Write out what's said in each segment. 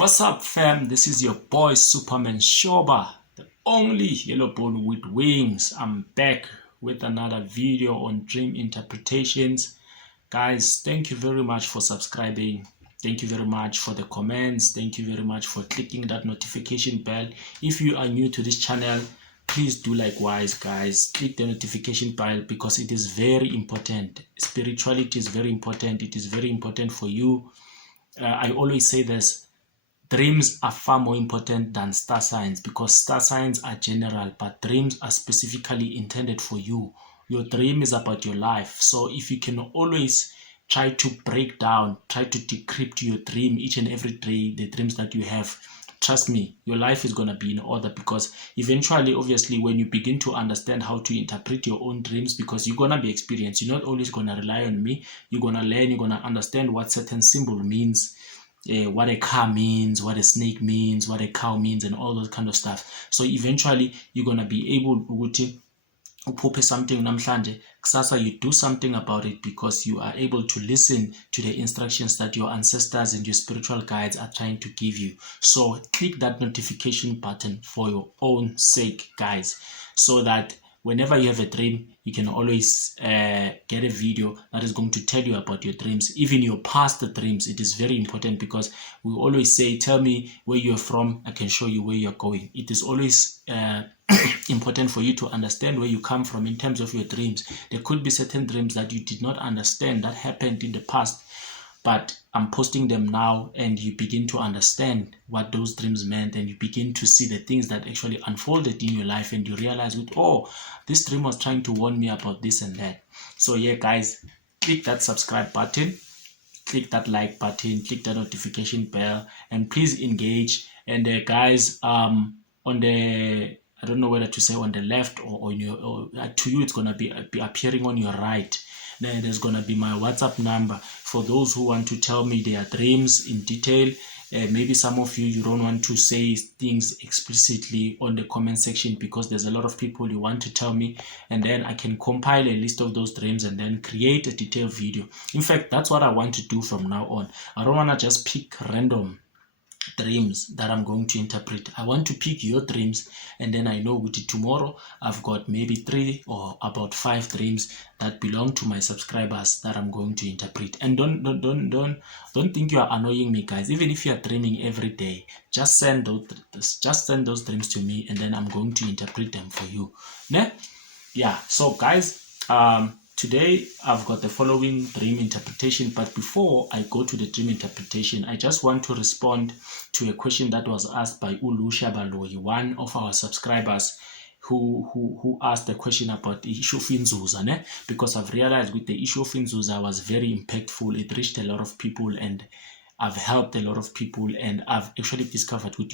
What's up, fam? This is your boy Superman Shoba, the only yellow ball with wings. I'm back with another video on dream interpretations. Guys, thank you very much for subscribing. Thank you very much for the comments. Thank you very much for clicking that notification bell. If you are new to this channel, please do likewise, guys. Click the notification bell because it is very important. Spirituality is very important. It is very important for you. I always say this. Dreams are far more important than star signs because star signs are general, but dreams are specifically intended for you. Your dream is about your life. So if you can always try to break down, try to decrypt your dream each and every day, the dreams that you have, trust me, your life is going to be in order because eventually, obviously, when you begin to understand how to interpret your own dreams, because you're going to be experienced, you're not always going to rely on me. You're going to learn, you're going to understand what certain symbol means. What a car means, what a snake means, what a cow means, and all those kind of stuff. So eventually you're gonna be able to uphuphe something namhlanje, kusasa you do something about it because you are able to listen to the instructions that your ancestors and your spiritual guides are trying to give you. So click that notification button for your own sake, guys, so that whenever you have a dream, you can always get a video that is going to tell you about your dreams, even your past dreams. It is very important because we always say, tell me where you're from, I can show you where you're going. It is always important for you to understand where you come from in terms of your dreams. There could be certain dreams that you did not understand that happened in the past, but I'm posting them now and you begin to understand what those dreams meant and you begin to see the things that actually unfolded in your life and you realize, oh, this dream was trying to warn me about this and that. So yeah, guys, click that subscribe button, click that like button, click that notification bell, and please engage. And guys, on the, I don't know whether to say on the left or on your, or to you, it's going to be appearing on your right. Then there's going to be my WhatsApp number for those who want to tell me their dreams in detail. Maybe some of you don't want to say things explicitly on the comment section because there's a lot of people you want to tell me, and then I can compile a list of those dreams and then create a detailed video. In fact, that's what I want to do from now on. I don't want to just pick random dreams that I'm going to interpret. I want to pick your dreams, and then I know with tomorrow I've got maybe 3 or about 5 dreams that belong to my subscribers that I'm going to interpret. And don't think you are annoying me, guys. Even if you are dreaming every day, just send those dreams to me, and then I'm going to interpret them for you. Yeah. So guys, today I've got the following dream interpretation, but before I go to the dream interpretation, I just want to respond to a question that was asked by Ulusha Baloyi, one of our subscribers who asked the question about the issue of Inzuza, because I've realized with the issue of Inzuza was very impactful. It reached a lot of people and I've helped a lot of people, and I've actually discovered with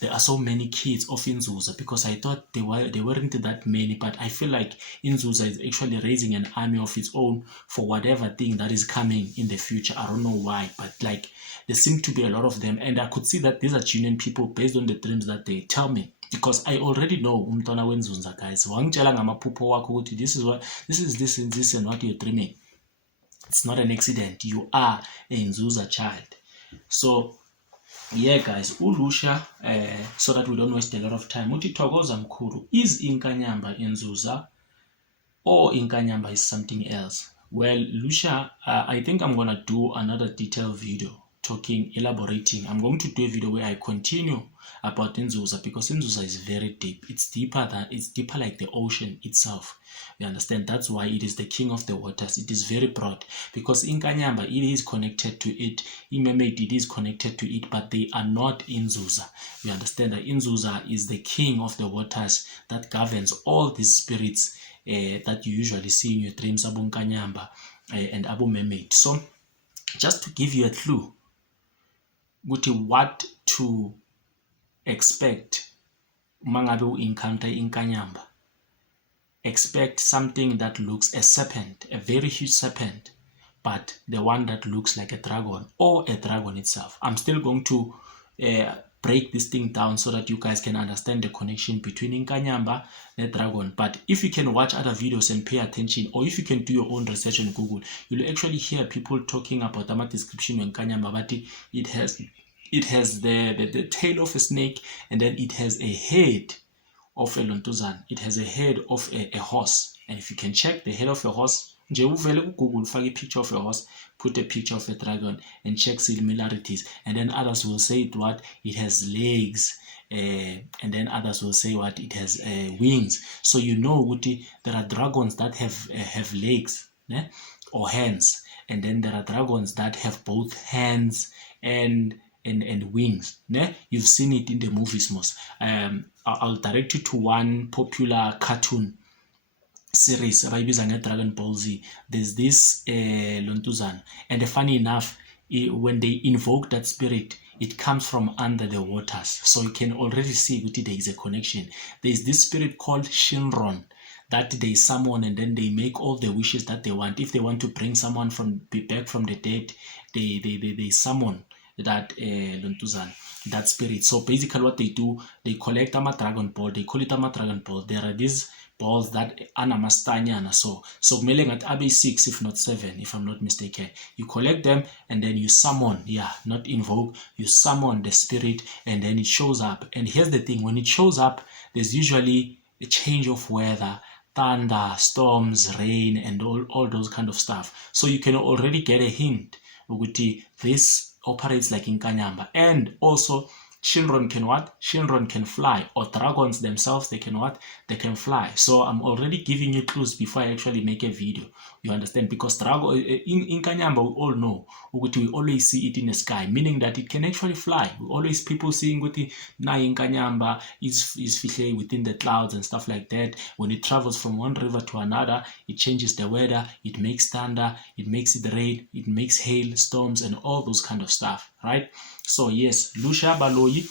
there are so many kids of Inzuza because I thought they weren't that many, but I feel like Inzuza is actually raising an army of its own for whatever thing that is coming in the future. I don't know why, but like there seem to be a lot of them, and I could see that these are genuine people based on the dreams that they tell me. Because I already know umntwana wenzunza, guys. Wangitshela ngamaphupho wakho ukuthi this is this and what you're dreaming. It's not an accident. You are a Inzuza child. So yeah, guys, Ulusha, so that we don't waste a lot of time. Uthi Thokoza mkhulu, is Inkanyamba Inzuza or Inkanyamba is something else? Well, Lusha, I think I'm gonna do another detailed video elaborating. I'm going to do a video where I continue about Inzuza because Inzuza is very deep. It's deeper like the ocean itself. You understand? That's why it is the king of the waters. It is very broad because Inkanyamba, it is connected to it. Imemedi, it is connected to it, but they are not Inzuza. You understand that Inzuza is the king of the waters that governs all these spirits that you usually see in your dreams, Abu Nkanyamba and Abu Mehmet. So just to give you a clue, what to expect mangabe u-encounter Inkanyamba. Expect something that looks a serpent, a very huge serpent, but the one that looks like a dragon or a dragon itself. I'm still going to break this thing down so that you guys can understand the connection between Inkanyamba and the dragon. But if you can watch other videos and pay attention, or if you can do your own research on Google, you'll actually hear people talking about the description of Inkanyamba, but it has it has the tail of a snake, and then it has a head of a lontuzana. It has a head of a horse. And if you can check the head of a horse, nje uvele ku-Google ufake a picture of a horse, put a picture of a dragon, and check similarities. And then others will say it has legs, and then others will say it has wings. So you know there are dragons that have legs, né? Or hands, and then there are dragons that have both hands and wings, né? You've seen it in the movies most. I'll direct you to one popular cartoon series abayibiza nge-Dragon Ball Z. There's this lontuzana, and funny enough, when they invoke that spirit, it comes from under the waters, so you can already see there is a connection. There's this spirit called Shinron that they summon, and then they make all the wishes that they want. If they want to bring someone back from the dead, they summon that lontuzana, that spirit. So basically what they do, they collect a dragon ball. They call it a dragon ball. There are these balls that anamastanyana, so kumele ngathi abe 6 if not 7 if I'm not mistaken. You collect them and then you summon, not invoke, you summon the spirit, and then it shows up. And here's the thing, when it shows up, there's usually a change of weather, thunder, storms, rain, and all those kind of stuff. So you can already get a hint ukuthi this operates like Inkanyamba. And also Shinron can Shinron can fly, or dragons themselves, they can they can fly. So I'm already giving you clues before I actually make a video. You understand? Because dragon in Inkanyamba, we all know we always see it in the sky, meaning that it can actually fly. We always people seeing ukuthi na Inkanyamba is fihle within the clouds and stuff like that. When it travels from one river to another, it changes the weather, it makes thunder, it makes it rain, it makes hail, storms, and all those kind of stuff, right? So yes, Lusha Baloyi,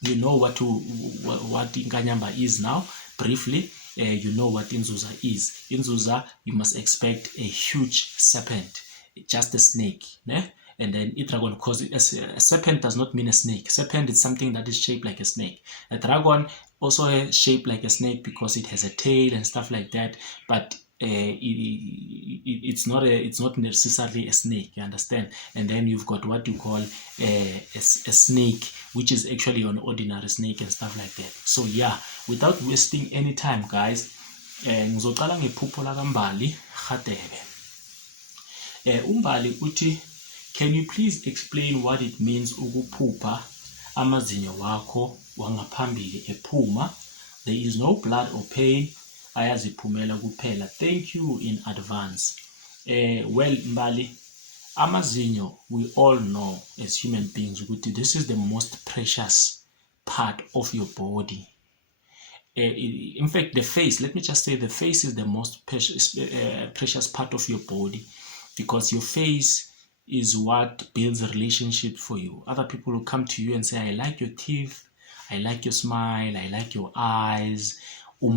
you know what Inkanyamba is now. Briefly, you know what Inzuza is. Inzuza, you must expect a huge serpent, just a snake, né? And then a dragon, because a serpent does not mean a snake. Serpent is something that is shaped like a snake. A dragon also is shaped like a snake because it has a tail and stuff like that, but it's not necessarily a snake, you understand? And then you've got what you call a snake, which is actually an ordinary snake and stuff like that. So yeah, without wasting any time, guys, ngizoqala ngephupho la kaMbali Radebe. uMbali uthi, can you please explain what it means ukuphupha amazinyo wakho wangaphambili ephuma? There is no blood or pain, ayaziphumela kuphela. Thank you in advance. Well, Mbali, amazinyo, we all know as human beings, this is the most precious part of your body. In fact, the face, let me just say, the face is the most precious part of your body, because your face is what builds a relationship for you. Other people will come to you and say, I like your teeth, I like your smile, I like your eyes. They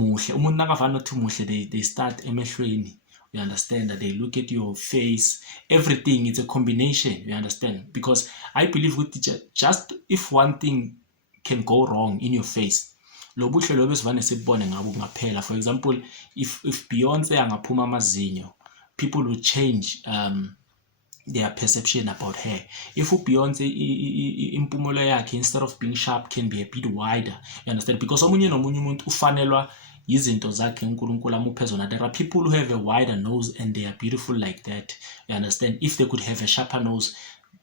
start emehlweni. You understand that they look at your face, everything. It's a combination. You understand? Because I believe with just if one thing can go wrong in your face, for example, if Beyonce angaphuma amazinyo, people will change their perception about her. If Beyonce impumulo yakhe, instead of being sharp, can be a bit wider, you understand? Because omunye nomunye umuntu ufanelwa izinto zakhe uNkulunkulu amuphe zona. There are people who have a wider nose and they are beautiful like that, you understand? If they could have a sharper nose,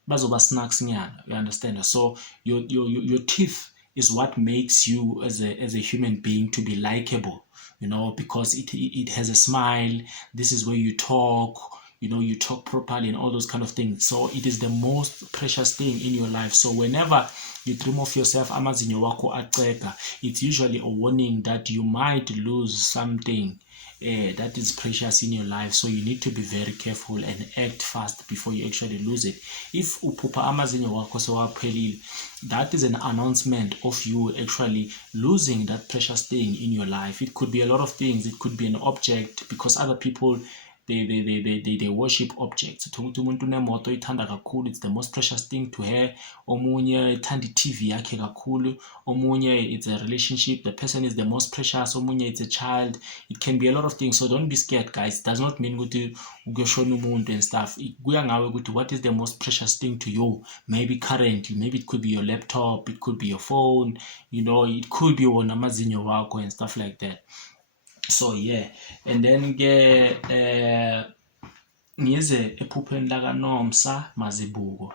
bazoba snacks nyana, you understand? So your teeth is what makes you as a human being to be likable, you know, because it has a smile. This is where you talk, you know, you talk properly and all those kind of things. So it is the most precious thing in your life. So whenever you dream of yourself amazinyo wako aceka, it's usually a warning that you might lose something that is precious in your life. So you need to be very careful and act fast before you actually lose it. If uphupha amazinyo wako sewaphelile, that is an announcement of you actually losing that precious thing in your life. It could be a lot of things. It could be an object, because other people they worship objects. Umuntu unemoto ithanda kakhulu, it's the most precious thing to her. Omunye ithanda TV yakhe kakhulu. Omunye it's a relationship, the person is the most precious. Omunye it's a child. It can be a lot of things, so don't be scared, guys. It does not mean ukuthi ukuyoshona umuntu and stuff. Kuya ngawe ukuthi what is the most precious thing to you. Maybe currently, maybe it could be your laptop, it could be your phone, it could be wona amazinyo wakho and stuff like that. So yeah, and then ngize ephupheni laka Nomsa Mazibuko.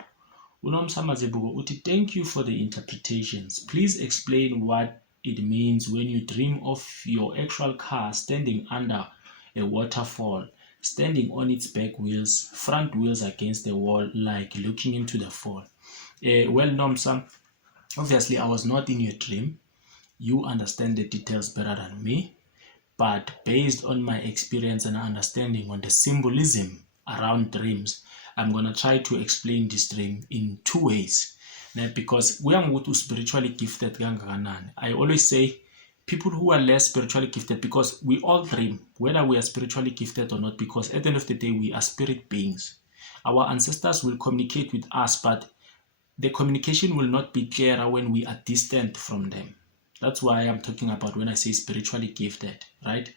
uNomsa Mazibuko uthi, thank you for the interpretations. Please explain what it means when you dream of your actual car standing under a waterfall, standing on its back wheels, front wheels against the wall, like looking into the fall. Well, Nomsa, obviously I was not in your dream. You understand the details better than me. But based on my experience and understanding on the symbolism around dreams, I'm going to try to explain this dream in two ways. Now, because we are spiritually gifted, I always say people who are less spiritually gifted, because we all dream, whether we are spiritually gifted or not, because at the end of the day, we are spirit beings. Our ancestors will communicate with us, but the communication will not be clearer when we are distant from them. That's why I'm talking about when I say spiritually gifted, right?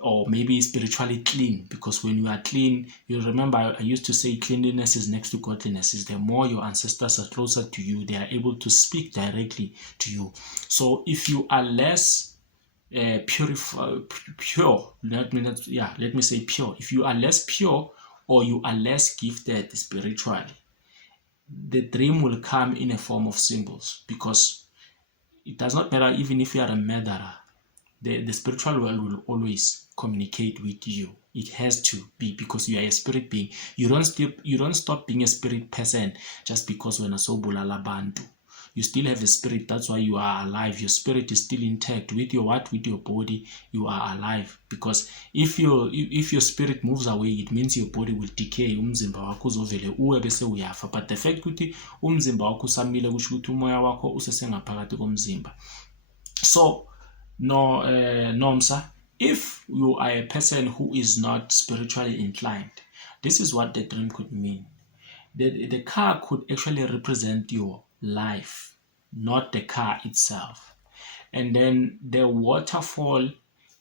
Or maybe spiritually clean, because when you are clean, you remember I used to say cleanliness is next to godliness. Is the more your ancestors are closer to you, they are able to speak directly to you. So if you are less pure, let me say pure. If you are less pure or you are less gifted spiritually, the dream will come in a form of symbols, because it does not matter even if you are a murderer. The spiritual world will always communicate with you. It has to be, because you are a spirit being. You don't stop being a spirit person just because when asobulala bantu. You still have a spirit. That's why you are alive. Your spirit is still intact. With your with your body, you are alive. Because if your spirit moves away, it means your body will decay. Umzimba wakho uzovele uwe bese uyafa. But the fact ukuthi umzimba wakho usamile kusho ukuthi umoya wakho usesengaphakathi komzimba. So Nomsa, if you are a person who is not spiritually inclined, this is what the dream could mean. The car could actually represent your life, not the car itself. And then the waterfall,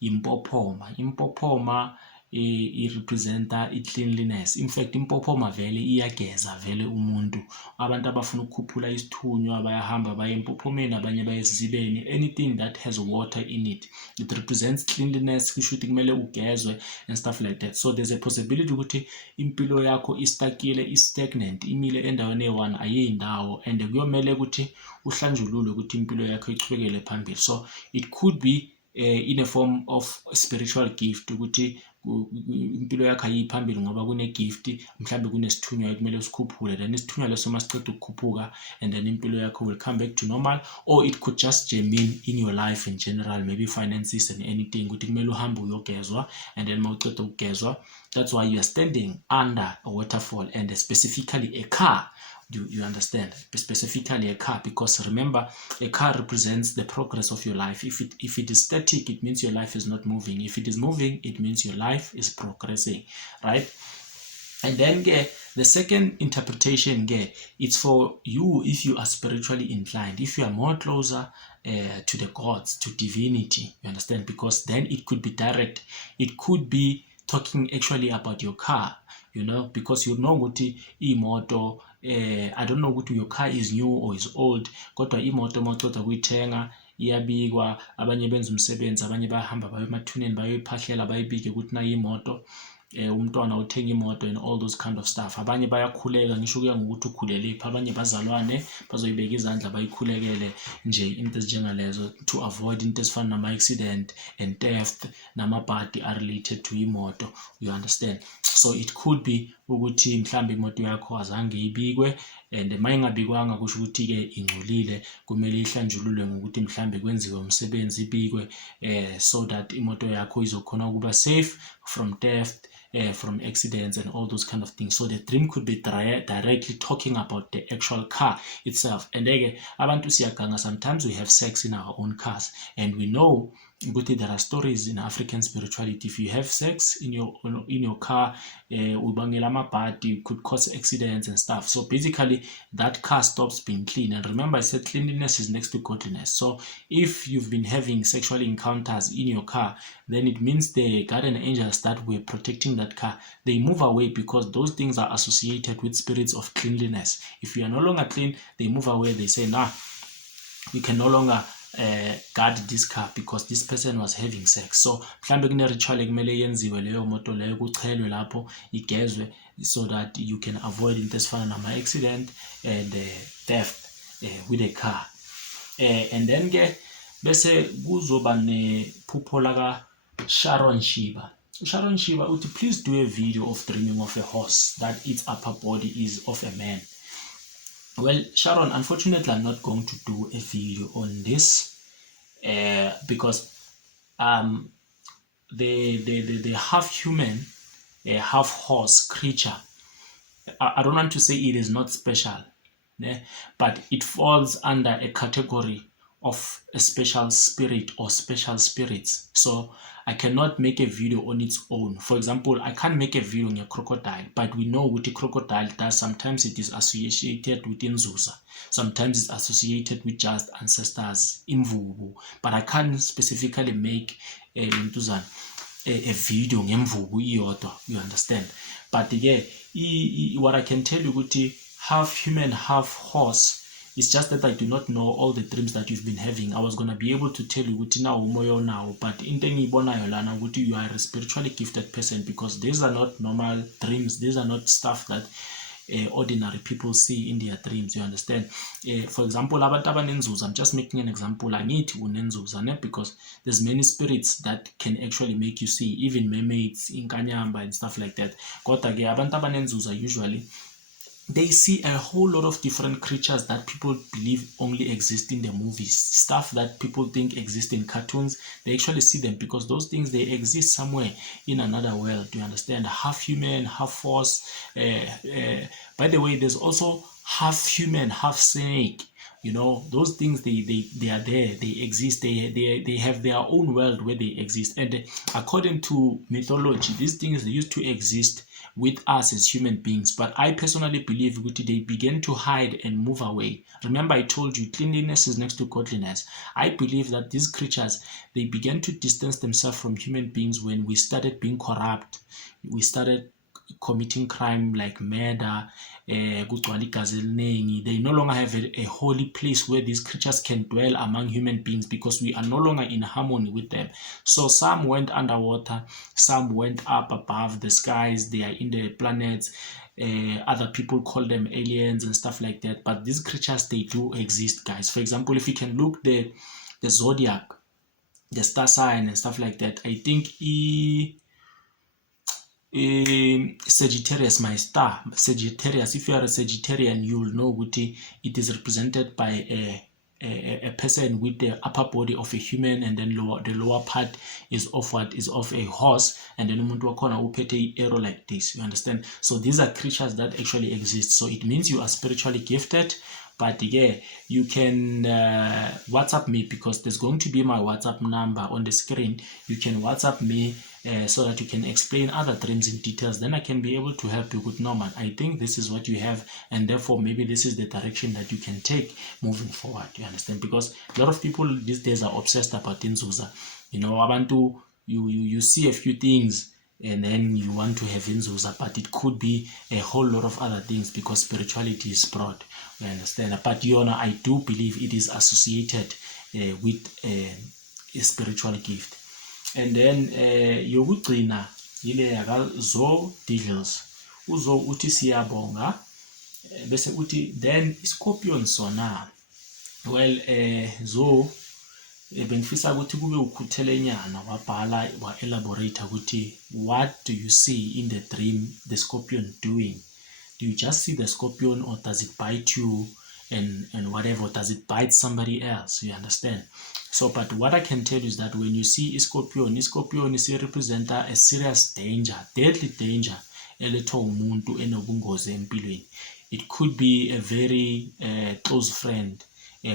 Impophoma, representa cleanliness. In fact, Impophoma vele iyageza vele umuntu. Abantu abafuna ukukhuphula isithunywa bayahamba baye empophomeni, abanye baye esizibeni. Anything that has water in it, it represents cleanliness. Kusho ukuthi kumele ugezwe and stuff like that. So there's a possibility ukuthi impilo yakho istakile, stagnant, imile endaweni eyi-one, ayindawo, and kuyomele ukuthi uhlanjululwe ukuthi impilo yakho ichubekele phambili. So it could be in a form of spiritual gift, ukuthi impilo yakho ayiphambili ngoba kune gift, mhlambe kunesithunywa ekumele usikhuphule, then isithunywa leso masiceda ukukhuphuka, and then impilo yakho will come back to normal. Or it could just mean in your life in general, maybe finances and anything, ukuthi kumele uhambe uyogezwa, and then mawuceda ukugezwa, that's why you are standing under a waterfall, and specifically a car. You understand? Specifically a car, because remember, a car represents the progress of your life. If it is static, it means your life is not moving. If it is moving, it means your life is progressing, right? And then the second interpretation, it's for you if you are spiritually inclined, if you are more closer to the gods, to divinity, you understand? Because then it could be direct. It could be talking actually about your car, because ukuthi imoto, I don't know what your car is new or is old, kodwa imoto mawuceda kuyithenga iyabikwa, abanye benza umsebenzi, abanye bayahamba baye emathuneni bayoyiphahlela bayibike ukuthi nayo imoto, umntwana uthenga imoto and all those kind of stuff. Abanye bayakhuleka, ngisho kuya ngokuthi ukhulelephi, abanye bazalwane bazoyibeka izandla bayikhulekele nje, into ezinjengalezo, to avoid into ezifana nama-accident and theft, namabhadi are related to imoto, you understand? So it could be ukuthi mhlambe imoto yakho azange ibikwe, and mayingabikwanga kusho ukuthi-ke ingcolile, kumele ihlanjululwe ngokuthi mhlambe kwenziwe umsebenzi ibikwe, so that imoto yakho izokhona ukuba safe from theft, from accidents and all those kind of things. So the dream could be directly talking about the actual car itself. And again, abantu siyaganga, sometimes we have sex in our own cars, and we know there are stories in African spirituality. If you have sex in your car, it could cause accidents and stuff. So basically, that car stops being clean. And remember, I said cleanliness is next to godliness. So if you've been having sexual encounters in your car, then it means the guardian angels that were protecting that car, they move away, because those things are associated with spirits of cleanliness. If you are no longer clean, they move away. They say, nah, we can no longer guard this car because this person was having sex. So mhlambe kune ritual ekumele yenziwe leyo moto leyo, kuchelwe lapho igezwe, so that you can avoid into ezifana nama accident and theft with a car. And then ke bese kuzoba ne phupho laka Sharon Shiba. Sharon Shiba uthi, please do a video of dreaming of a horse that its upper body is of a man. Well, Sharon, unfortunately, I'm not going to do a video on this because the half human, half horse creature, I don't want to say it is not special, but it falls under a category of a special spirit or special spirits. So I cannot make a video on its own. For example, I can't make a video on a crocodile, but we know what a crocodile does. Sometimes it is associated with Inzuza. Sometimes it's associated with just ancestors, Imvubu. But I can't specifically make a video on Imvubu, you understand? But yeah, what I can tell you, half human, half horse, it's just that I do not know all the dreams that you've been having. I was going to be able to tell you now, but in you are a spiritually gifted person, because these are not normal dreams. These are not stuff that ordinary people see in their dreams, you understand? For example, I'm just making an example. I need to unenzuza, because there's many spirits that can actually make you see, even mermaids, Inkanyamba and stuff like that. Usually they see a whole lot of different creatures that people believe only exist in the movies, stuff that people think exist in cartoons. They actually see them because those things, they exist somewhere in another world, you understand? Half human, half horse. By the way, there's also half human, half snake. You know, those things, they are there, they exist, they have their own world where they exist. And according to mythology, these things, they used to exist with us as human beings, but I personally believe they began to hide and move away. Remember, I told you cleanliness is next to godliness. I believe that these creatures, they began to distance themselves from human beings when we started being corrupt. We started committing crime like murder. They no longer have a holy place where these creatures can dwell among human beings, because we are no longer in harmony with them. So some went underwater, some went up above the skies, they are in the planets. Other people call them aliens and stuff like that, but these creatures, they do exist, guys. For example, if you can look the zodiac, the star sign and stuff like that, I think Sagittarius, my star, Sagittarius, if you are a Sagittarian, you will know what it is represented by a person with the upper body of a human, and then the lower part is of a horse, and then umuntu wakhona uphethe arrow like this, you understand? So these are creatures that actually exist. So it means you are spiritually gifted. But yeah, you can WhatsApp me, because there's going to be my WhatsApp number on the screen. You can WhatsApp me so that you can explain other dreams in details. Then I can be able to help you with Norman. I think this is what you have, and therefore maybe this is the direction that you can take moving forward. You understand? Because a lot of people these days are obsessed about Inzuza. You know, abantu, you see a few things, and then you want to have Inzuza, but it could be a whole lot of other things, because spirituality is broad. You understand? But I do believe it is associated with a spiritual gift. And then yokugcina ile yaka Zo Deals. Uzo uthi siyabonga, bese uthi then Scorpion sona. Well, Zo benifisa ukuthi kube ukhuthelenyana wabhala wa-elaborate ukuthi what do you see in the dream the scorpion doing? Do you just see the scorpion, or does it bite you and whatever? Does it bite somebody else? You understand? So, but what I can tell you is that when you see a scorpion is represent a serious danger, deadly danger. It could be a very close friend.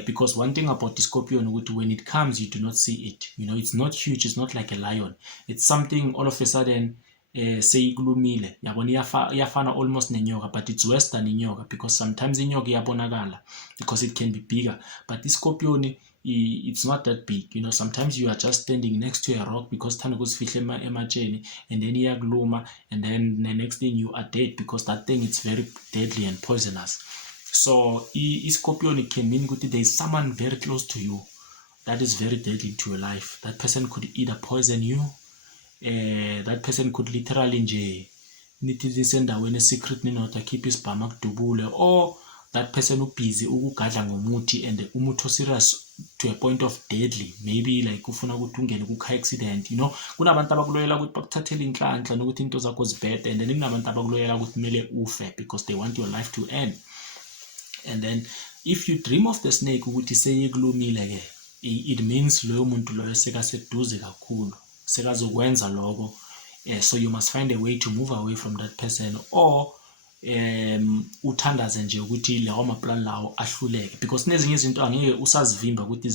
Because one thing about the scorpion, when it comes, you do not see it. It's not huge. It's not like a lion. It's something all of a sudden seyikulumile yabona iyafana almost nenyoka, but it's worse than inyoka, because sometimes inyoka iyabonakala because it can be bigger, but this scorpion, it's not that big. Sometimes you are just standing next to a rock because thanda ukusifihle ematsheni, and then iyakuluma, and then the next thing you are dead, because that thing is very deadly and poisonous. So scorpion can mean ukuthi there is someone very close to you that is very deadly to your life. That person could either poison you, that person could literally nje nithi sendaweni secret ninota keep isibhama kudubule, or that person ubusy ukugadla ngomuthi, and umuthi serious to a point of deadly, maybe like ufuna ukuthi ungene ku-car accident. Kunabantu abakuloyela ukuthi bakuthathele inhlanhla nokuthi into zakho zibhede, and then kunabantu abakuloyela ukuthi kumele ufe because they want your life to end. And then if you dream of the snake ukuthi seyikulumile ke, it means loyo muntu loyo sekaseduze kakhulu, sekazokwenza lokho. So you must find a way to move away from that person, or uthandaze nje ukuthi lawo maplan lawo ahluleke, because nezinye izinto angeke usazivimba ukuthi